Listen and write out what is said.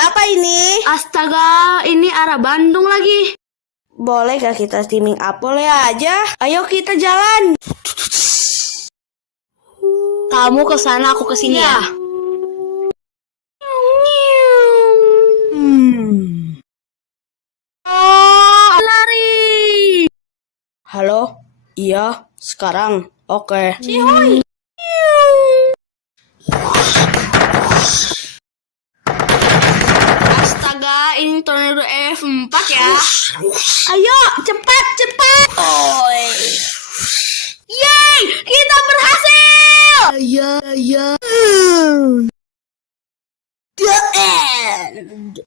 Ada apa ini? Astaga, ini arah Bandung lagi. Boleh gak kita steaming up? Boleh aja. Ayo kita jalan. Kamu ke sana, aku ke sini ya. Oh, lari. Halo? Iya, sekarang. Oke. Cihoy. Astaga, ini tornado F4 ya. Ayo, cepat, cepat. Oi. Yeay, kita berhasil. The end.